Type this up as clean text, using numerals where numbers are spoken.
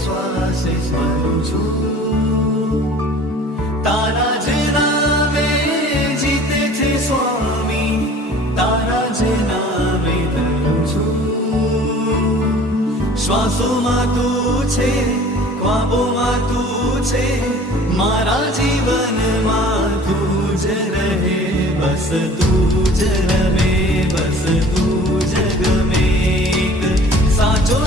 શ્વાસે સ્મરું છું તારા જ નામે જીતે છે સ્વામી તારા જ નામે ધરું છું શ્વાસોમાં તું છે ખ્વાબોમાં તું છે મારા જીવનમાં તું જ રહે બસ તું જ રમે બસ તું જ ગમે સાચો